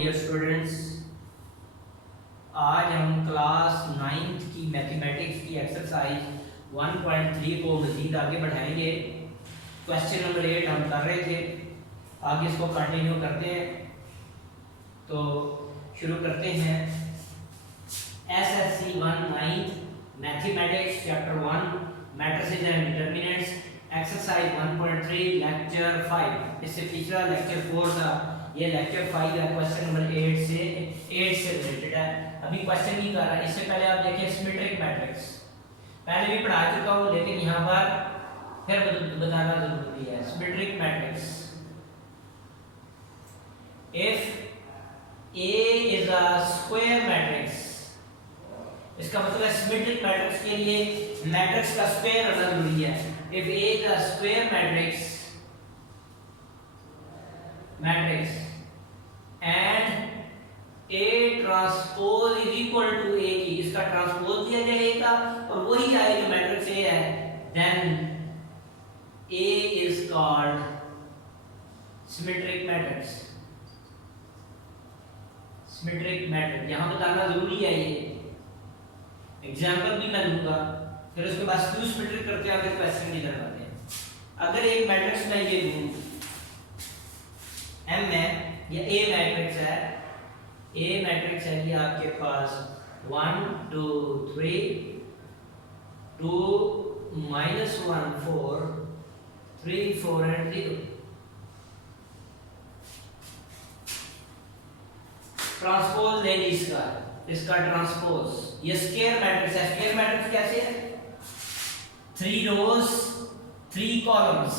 Dear students, आज हम class 9th की मैथमेटिक्स की एक्सरसाइज 1.3 को मज़ीद आगे बढ़ाएंगे। क्वेश्चन नंबर 8 हम कर रहे थे, आगे इसको कंटिन्यू करते हैं। तो शुरू करते हैं। SSC 1 9th mathematics chapter 1 matrices and determinants exercise 1.3 lecture 5। इससे पिछला लेक्चर 4 था, ये लेक्चर 5 है। क्वेश्चन नंबर 8 से रिलेटेड है। अभी क्वेश्चन नहीं कर रहा। इससे पहले आप देखिए सिमेट्रिक मैट्रिक्स पहले भी पढ़ा चुका हूँ, लेकिन यहाँ पर फिर बताना जरूरी है। Symmetric matrix, if A is a square matrix, इसका मतलब है सिमेट्रिक मैट्रिक्स के लिए मैट्रिक्स का स्क्वायर होना जरूरी है। If A is a square matrix and A transpose is equal to A की, इसका ट्रांसपोज दिया जाएगा और वही आएगा मैट्रिक्स A है, then A is called symmetric matrix. Symmetric matrix यहां बताना जरूरी है। ये एग्जांपल भी मैं दूंगा, फिर उसके बाद स्क्यू सिमेट्रिक करते हैं, फिर क्वेश्चन की तरफ आते हैं। अगर एक मैट्रिक्स मैं ये दूं M है या A मैट्रिक्स है, A मैट्रिक्स है ये आपके पास 1 2 3 2 -1 4 3 4 एंड 0। ट्रांसपोज ले लीजिए इसका ट्रांसपोज। ये स्क्वायर मैट्रिक्स है। स्क्वायर मैट्रिक्स कैसे है? 3 रोज 3 कॉलम्स,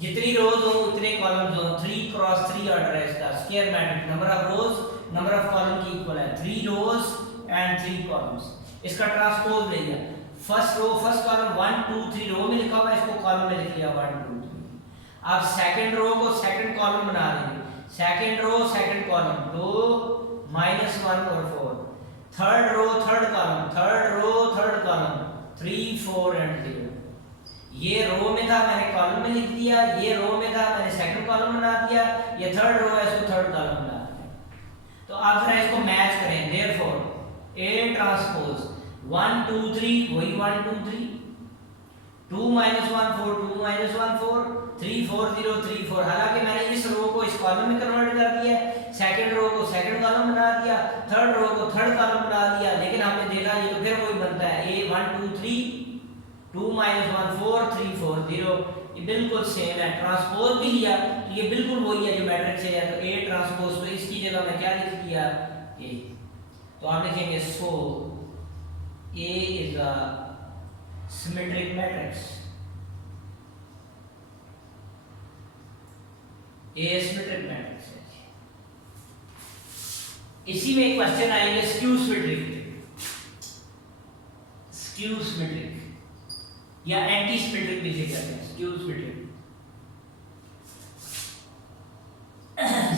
जितनी रोज हो उतने कॉलम्स हो। 3 क्रॉस 3 ऑर्डर है इसका square matrix. Number of rose number of column की इक्वल है। 3 रोज एंड 3 कॉलम्स। इसका ट्रांसपोज ले लिया। फर्स्ट रो फर्स्ट कॉलम 1 2 3 रो में लिखा हुआ है, इसको कॉलम में लिख लिया 1 2 3। अब सेकंड रो को सेकंड कॉलम बना देंगे। सेकंड रो सेकंड कॉलम 2 -1 और 4। Third row third column, third row third column 3 4 and 0। ये रो में था मैंने कॉलम में लिख दिया, ये रो में था मैंने सेकंड कॉलम बना दिया, ये थर्ड रो है इसको थर्ड कॉलम बना दिया। तो आप जरा इसको मैच करें। देयरफॉर A ट्रांसपोज 1 2 3 वही 1 2 3, 2 -1 4 2 -1 4 3 4 0 3 4। हालांकि मैंने इस रो को इस कॉलम में कन्वर्ट कर दिया, सेकंड रो को सेकंड कॉलम बना दिया, थर्ड रो को थर्ड कॉलम बना दिया, लेकिन हमने देखा ये तो फिर वही बनता है। A 1 2 3 2 -1 4 3 4 0। ये बिल्कुल सेम है। ट्रांसपोज भी लिया तो ये बिल्कुल वही है जो मैट्रिक्स है। तो A ट्रांसपोज, तो इसकी जगह मैं क्या लिख दिया A। तो आप लिखेंगे so A is a symmetric matrix. A symmetric matrix है। इसी में एक क्वेश्चन आएंगे स्क्यू सिमेट्रिक, स्क्यू सिमेट्रिक या एंटी सिमेट्रिक भी कहते हैं। Skew symmetric,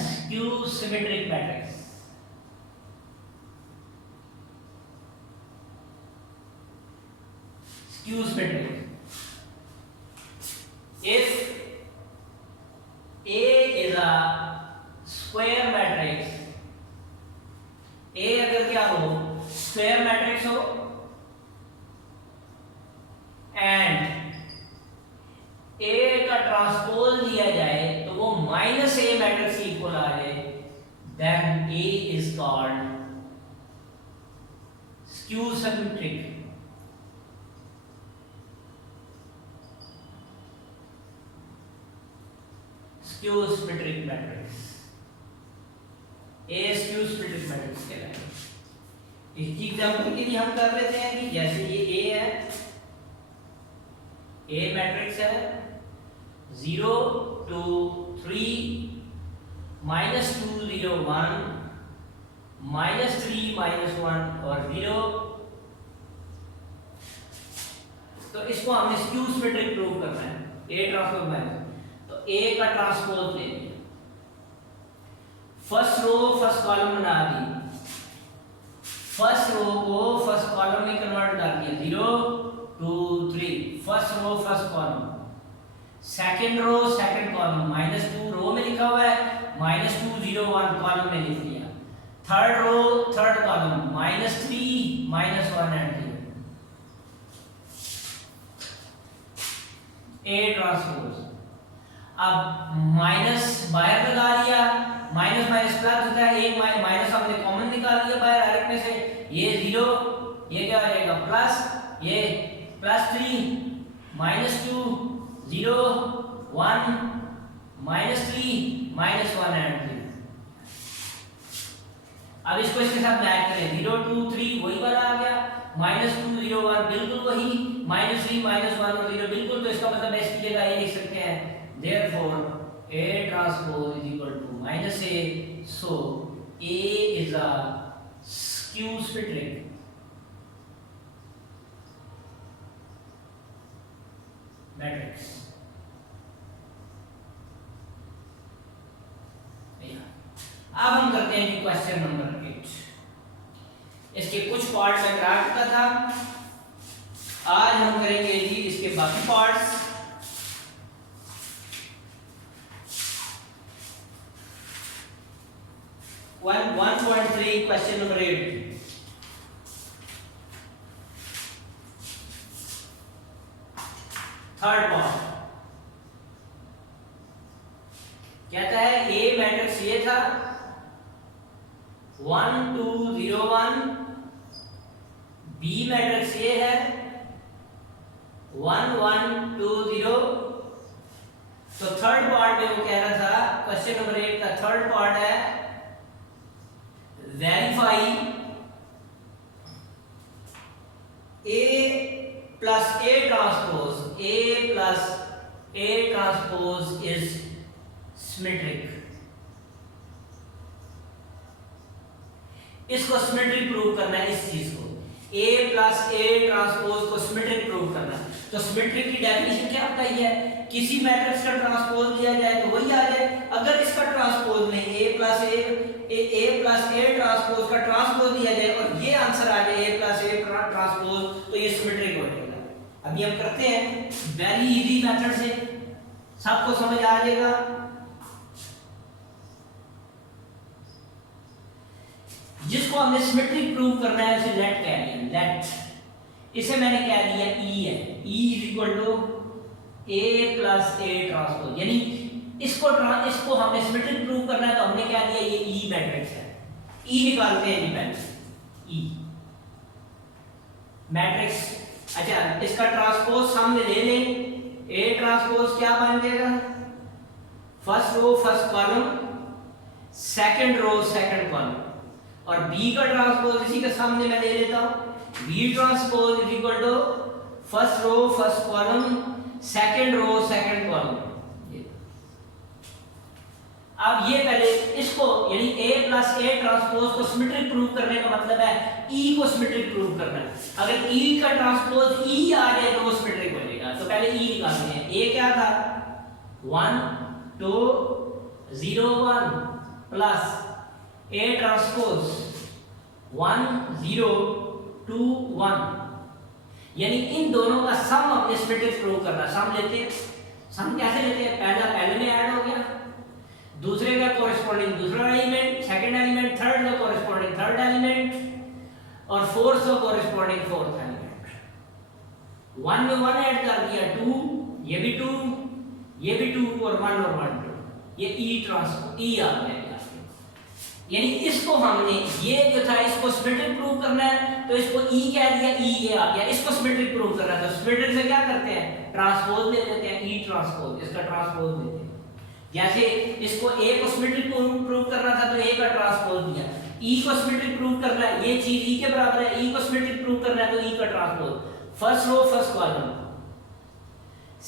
skew symmetric matrix. Skew symmetric if A is a square matrix, A अगर क्या हो स्क्वायर मैट्रिक्स हो एंड A का ट्रांसपोज लिया जाए तो वो -A मैट्रिक्स की इक्वल आ जाए, then A is called skew symmetric. Skew symmetric matrix, A skew symmetric matrix कहलाता है। इसकी एग्जांपल के लिए हम कर लेते हैं कि जैसे ये A है, A मैट्रिक्स है 0 2 3 -2 0 1 -3 -1 और 0। तो इसको हमने स्क्यू सिमेट्रिक प्रूव करना है। A ट्रांसपोज में तो A का ट्रांसपोज ले लिया, फर्स्ट रो फर्स्ट कॉलम बना दी, फर्स्ट रो को फर्स्ट कॉलम में कन्वर्ट कर दिया 0 2 3, first row first column, second row second column, -2 row में लिखा हुआ है, -2 0 1 कॉलम में लिख दिया, third row third column -3 -1 and 0 A transpose. अब माइनस बाहर लगा लिया, माइनस माइनस प्लस होता है, एक माइनस हमने कॉमन निकाल लिया बाहर हर एक में से, ये 0, ये क्या हो जाएगा प्लस, ये +3 -2 0 1 -3 -1 एंड 3। अब इसको इसके साथ मैच करें, 0 2 3 वही वाला आ गया, -2 0 1 बिल्कुल वही, -3 -1 और 0 बिल्कुल। तो इसका मतलब इसकी जगह ये लिख सकते हैं therefore A transpose is equal to -A, so A is a skew symmetric matrix। अब हम करते हैं जी क्वेश्चन नंबर 8। इसके कुछ पार्ट में करा चुका था, आज हम करेंगे जी इसके बाकी parts. One 1.3 question number 8। Third part कहता है ए मैट्रिक्स ये था 1 2 0 1, बी मैट्रिक्स ये है 1 1 2 0। तो थर्ड पार्ट में वो कह रहा था, क्वेश्चन नंबर 8 का थर्ड पार्ट है verify A plus A transpose, A plus A transpose is symmetric। इसको सिमेट्रिक प्रूव करना है, इस चीज को A plus A ट्रांसपोज को सिमेट्रिक प्रूव करना है। तो सिमेट्रिक की डेफिनेशन क्या बताई है, किसी मैट्रिक्स का ट्रांसपोज दिया जाए तो वही आ जाए, अगर इसका ट्रांसपोज नहीं A plus A ट्रांसपोज का ट्रांसपोज दिया जाए और ये आंसर आ जाए A plus A ट्रांसपोज, तो ये सिमेट्रिक हो जाएगा। अभी हम करते हैं वेरी इजी मेथड से, सबको समझ आ जाएगा। जिसको हमने सिमेट्रिक प्रूव करना है उसे लेट कह दिया, लेट, इसे मैंने कह दिया E है, E is equal to A plus A transpose, यानी इसको हमने सिमेट्रिक प्रूव करना है तो हमने क्या दिया, ये E मैट्रिक्स है। E निकालते हैं डिपेंड E मैट्रिक्स। अच्छा, इसका ट्रांसपोज सामने ले लें, A ट्रांसपोज क्या बन जाएगा, first row first column, second row second column, और B का ट्रांसपोज इसी के सामने मैं ले लेता हूं, B transpose is equal to first row first column second row second column. अब ये पहले इसको यानी A प्लस A ट्रांसपोज को सिमेट्रिक प्रूव करने का मतलब है E को सिमेट्रिक प्रूव करना है। अगर E का ट्रांसपोज E आ जाए तो वो सिमेट्रिक हो जाएगा। तो पहले E निकालते हैं। A क्या था 1 2 0 1 प्लस A ट्रांसपोज 1 0 2 1, यानी इन दोनों का सम हमने सिमेट्रिक प्रूव करना। सम लेते हैं, सम कैसे लेते हैं, पहला पहले में ऐड हो गया, दूसरे का कोरिस्पोंडिंग दूसरा एलिमेंट, सेकंड एलिमेंट, थर्ड का कोरिस्पोंडिंग थर्ड एलिमेंट और फोर्थ का कोरिस्पोंडिंग फोर्थ एलिमेंट। 1 में 1 ऐड कर दिया 2, ये भी 2, ये भी 2 और 1 और 1 2, ये E ट्रांसपोज E आ गया। यानी इसको हमने ये जो था इसको सिमेट्रिक प्रूव करना है तो इसको E कह दिया, E ये आ गया। इसको सिमेट्रिक प्रूव करना है तो सिमेट्रिक से क्या करते हैं, ट्रांसपोज ले लेते हैं, E ट्रांसपोज, इसका ट्रांसपोज लेते हैं। जैसे इसको A को सिमेट्रिक प्रूव करना था तो A का ट्रांसपोज दिया, E को सिमेट्रिक प्रूव करना है, ये चीज E के बराबर है, E को सिमेट्रिक प्रूव करना है तो E का transpose, first row first column,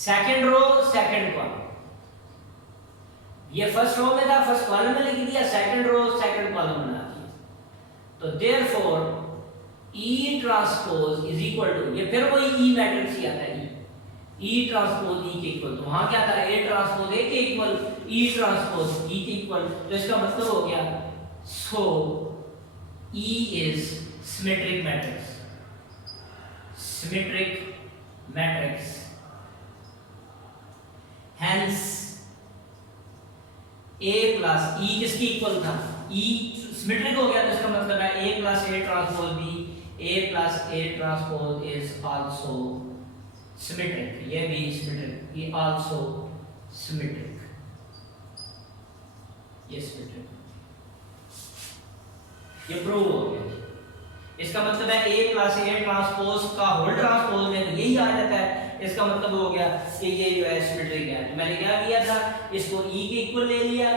second row second column, ये फर्स्ट रो में था फर्स्ट कॉलम में लिख दिया, सेकंड रो सेकंड कॉलम बना दिया। तो therefore E transpose is equal to, ये फिर वही E मैट्रिक्स ही आता है, E ट्रांसपोज E के इक्वल। तो वहां क्या था, A ट्रांसपोज A के इक्वल, E ट्रांसपोज E के इक्वल। तो इसका मतलब हो गया so E is symmetric matrix, symmetric matrix, hence A plus E किसके इक्वल था, E सिमेट्रिक हो गया तो इसका मतलब है A plus A transpose B, A plus A transpose is also symmetric, ये भी सिमेट्रिक, ये आल्सो सिमेट्रिक, ये सिमेट्रिक, ये प्रूव हो गया। इसका मतलब है A प्लस A ट्रांसपोज का होल ट्रांसपोज में तो यही आ जाता है, इसका मतलब हो गया कि ये जो है सिमेट्रिक है। तो मैंने क्या किया था, इसको E के इक्वल ले लिया,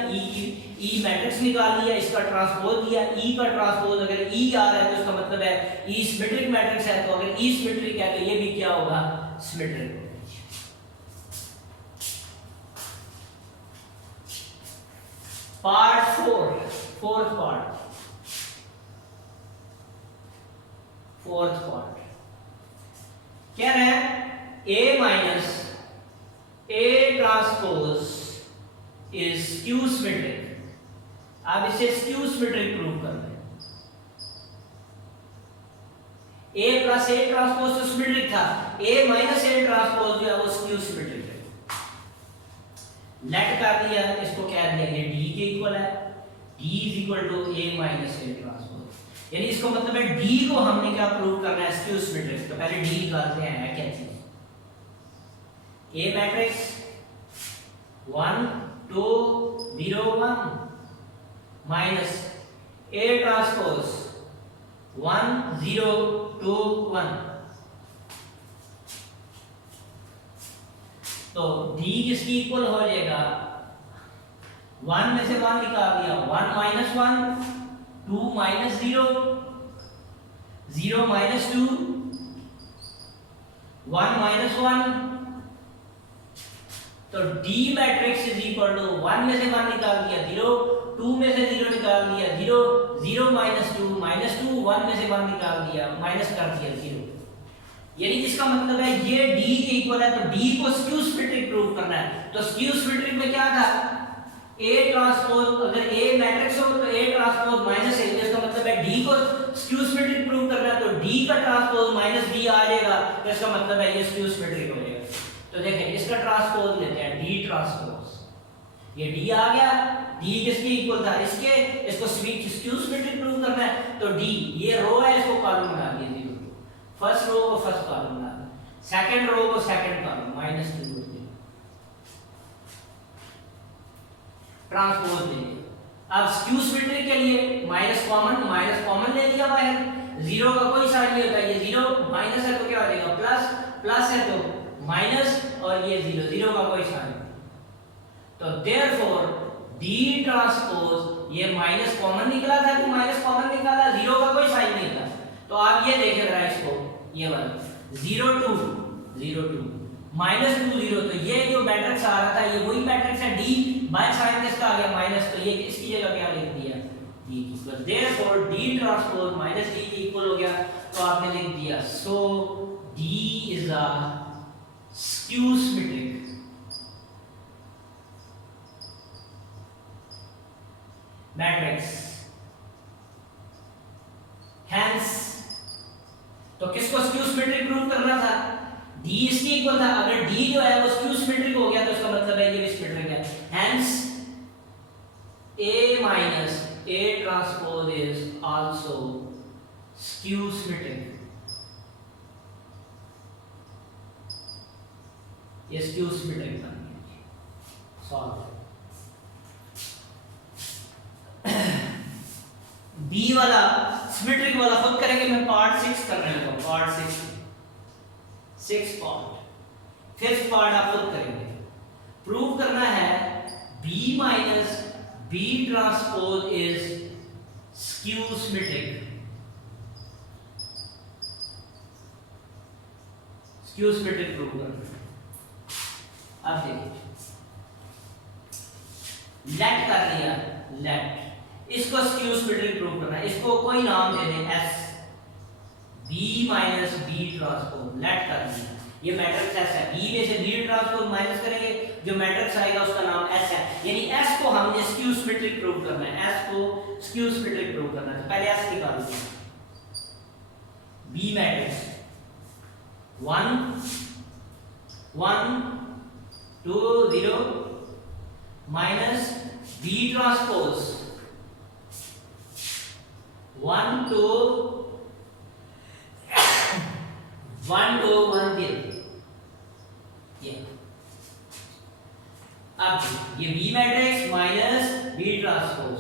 E मैट्रिक्स निकाल लिया, इसका ट्रांसपोज दिया, E का ट्रांसपोज अगर E आ रहा है तो इसका मतलब है E सिमेट्रिक मैट्रिक्स है, तो अगर E सिमेट्रिक है तो ये भी क्या होगा, सिमेट्रिक होगा। पार्ट 4, फोर्थ पार्ट क्या है, A minus A transpose is skew symmetric. अब इसे स्क्यू सिमेट्रिक प्रूव करना है। A प्लस A ट्रांसपोज तो सिमेट्रिक था, A माइनस A ट्रांसपोज जो है वो स्क्यू सिमेट्रिक है। लेट कर दिया, इसको कह दिया ये D के इक्वल है, D is equal to A minus A transpose, यानी इसको मतलब है D को हमने क्या प्रूव करना है, स्क्यू सिमेट्रिक। तो पहले D निकालते हैं, क्या चीज, A matrix 1 2 0 1 minus A transpose 1 0 2 1, तो D किसकी इक्वल हो जाएगा, 1 में से 1 निकाल दिया, 1 माइनस 1 2 माइनस 0 0 माइनस 2 1 माइनस 1, तो D matrix is equal to 1 में से 1 निकाल दिया 0, 2 में से 0 निकाल दिया 0, 0 माइनस 2 माइनस 2, 1 में से 1 निकाल दिया माइनस कर दिया 0, यानी जिसका मतलब है ये D के इक्वल है, तो D को स्क्यू सिमेट्रिक प्रूव करना है। तो स्क्यू सिमेट्रिक में क्या था, A ट्रांसपोज, अगर A मैट्रिक्स हो तो A ट्रांसपोज माइनस A, इसका मतलब है D को स्क्यू सिमेट्रिक प्रूव करना है, तो D का ट्रांसपोज माइनस D आ जाएगा, तो इसका मतलब है ये स्क्यू सिमेट्रिक हो जाएगा। तो देखें इसका ट्रांसपोज लेते हैं, D ट्रांसपोज, ये D आ गया, D किसके इक्वल था, इसके, इसको स्क्यू सिमेट्रिक प्रूव करना है, तो D ये रो है, इसको कॉलम बना दिया, फर्स्ट रो को फर्स्ट कॉलम बना दिया, सेकंड रो को सेकंड कॉलम माइनस 2 ट्रांसपोज ले लिया। अब स्क्यू सिमेट्रिक के लिए माइनस कॉमन ले लिया बाहर, 0 का कोई साइन नहीं होता, ये 0 माइनस है तो क्या हो जाएगा प्लस, प्लस है तो माइनस, और ये 0 का कोई साइन, तो देयरफॉर D ट्रांसपोज, ये माइनस कॉमन निकला था कि माइनस कॉमन निकाला, 0 का कोई साइन नहीं था, तो आप ये देखें जरा इसको, ये वाला 0 2 0 2 माइनस 2 0, तो ये जो मैट्रिक्स आ रहा था ये वही मैट्रिक्स है D, बाय साइन किसका आ गया माइनस, तो ये इसकी जगह क्या लिख दिया D की, तो therefore D transpose minus D के इक्वल हो गया, तो आपने लिख दिया सो D is a skew symmetric matrix. Hence, तो किसको स्क्यू सिमेट्रिक प्रूव करना था, D इसके इक्वल था, अगर D जो है वो स्क्यू सिमेट्रिक हो गया तो इसका मतलब है ये भी सिमेट्रिक है, hence A minus A transpose is also skew symmetric, ये स्क्यू सिमेट्रिक बन गया, सॉल्व। B वाला सिमेट्रिक वाला खुद करेंगे, मैं पार्ट 6 करने लगा, पार्ट 6 पार्ट, फिफ्थ पार्ट आप खुद करेंगे। प्रूव करना है B minus B transpose is skew symmetric, skew symmetric prove करना है। अब देखिए लेट कर लिया, लेट, इसको स्क्यू सिमेट्रिक प्रूव करना है, इसको कोई नाम दे दें S, B minus B transpose, let कर दिया, ये मैट्रिक्स S है, B में से B ट्रांसपोज माइनस करेंगे, जो मैट्रिक्स आएगा उसका नाम S है, यानी S को हमने स्क्यू सिमेट्रिक प्रूव करना है, S को स्क्यू सिमेट्रिक प्रूव करना है, तो पहले S निकाल दीजिए, B matrix 1 1 2 0 minus B transpose 1 to 1 to 1 0। ये अब ये B matrix minus B transpose,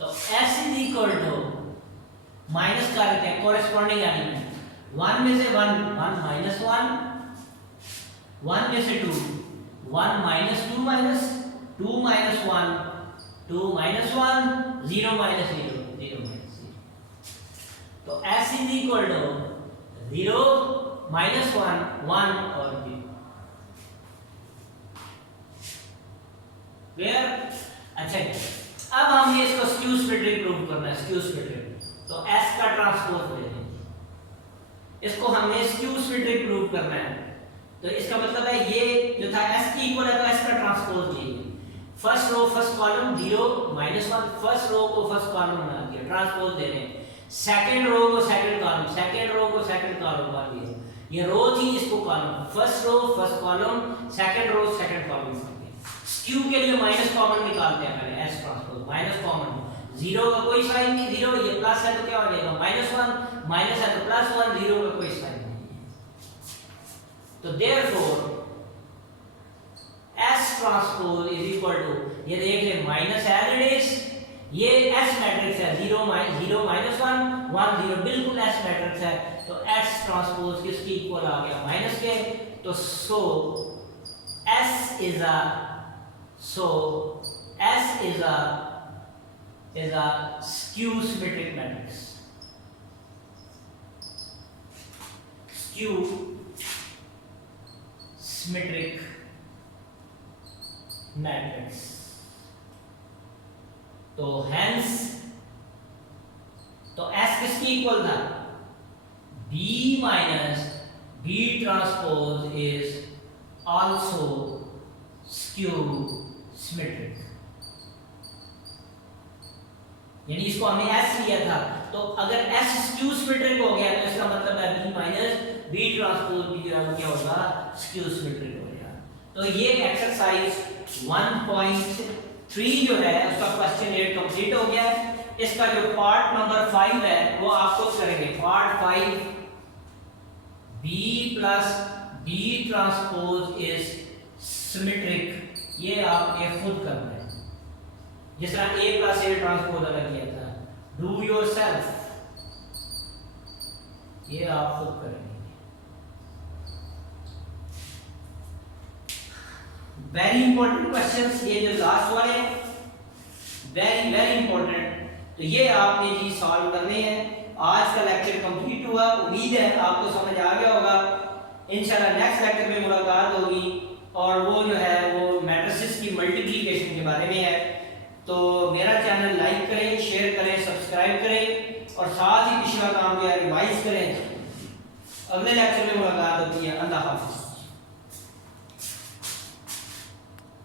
तो S is equal to minus कर देते हैं कोरेस्पॉन्डिंग एलिमेंट, 1 में से 1 1 माइनस 1, 1 में से 2 1 minus 2 minus 2 minus 1 2 minus 1 0 minus 0 0 minus 0। तो S is equal to 0 minus 1 1 और 0। क्लियर? अच्छा, अब हमें इसको स्क्यू सिमेट्रिक प्रूव करना है। स्क्यू सिमेट्रिक, तो S का ट्रांसपोज ले लेंगे, इसको हमने स्क्यू सिमेट्रिक प्रूव करना है। तो इसका मतलब है ये जो था S की इक्वल है तो S का ट्रांसपोज लीजिए। First row first column 0 minus 1, first row को फर्स्ट कॉलम बना दिया, ट्रांसपोज दे रहे हैं। सेकंड रो को सेकंड कॉलम, सेकंड रो को सेकंड कॉलम बना दिया। ये रो थी, इसको column, first row first column, second row second column. Skew के लिए माइनस कॉमन निकालते हैं पहले, S ट्रांसपोज माइनस कॉमन, 0 का कोई साइन नहीं, 0 ये प्लस है तो क्या हो जाएगा -1, माइनस है तो +1, 0 का कोई साइन नहीं है। तो therefore S transpose is equal to, ये देख ले माइनस एज इट इज, ये S मैट्रिक्स है, 0 -1 1 0 बिल्कुल S मैट्रिक्स है। तो S ट्रांसपोज किसकी इक्वल आ गया? माइनस के। तो S is a skew symmetric matrix. Skew symmetric matrix. तो hence तो S किसकी इक्वल था? B minus B transpose is also skew symmetric। यानी इसको हमने S लिया था, तो अगर S skew symmetric हो गया तो इसका मतलब है B minus B transpose भी जो है क्या होगा? skew symmetric हो गया। तो ये एक्सरसाइज 1.3 जो है उसका क्वेश्चन 8 कंप्लीट हो गया है। इसका जो पार्ट नंबर 5 है वो आप खुद करेंगे। Part 5 B plus B transpose is symmetric, ये आप ये खुद करना है, जिस तरह A plus A ट्रांसपोज अलग किया था। डू योरसेल्फ, ये आप खुद करेंगे। वेरी इंपॉर्टेंट क्वेश्चंस ये जो लास्ट वाले हैं, वेरी वेरी इंपॉर्टेंट। तो ये आपने जी सॉल्व करने हैं। आज का लेक्चर कंप्लीट हुआ, उम्मीद है आपको समझ आ गया होगा। इंशाल्लाह नेक्स्ट लेक्चर में मुलाकात होगी और वो जो है वो मैट्रिसेस की मल्टीप्लिकेशन के बारे में है। तो मेरा चैनल लाइक करें, शेयर करें, सब्सक्राइब करें और साथ ही पिछला काम जो है रिवाइज करें। अगले लेक्चर में मुलाकात होती है। अल्लाह हाफिज़।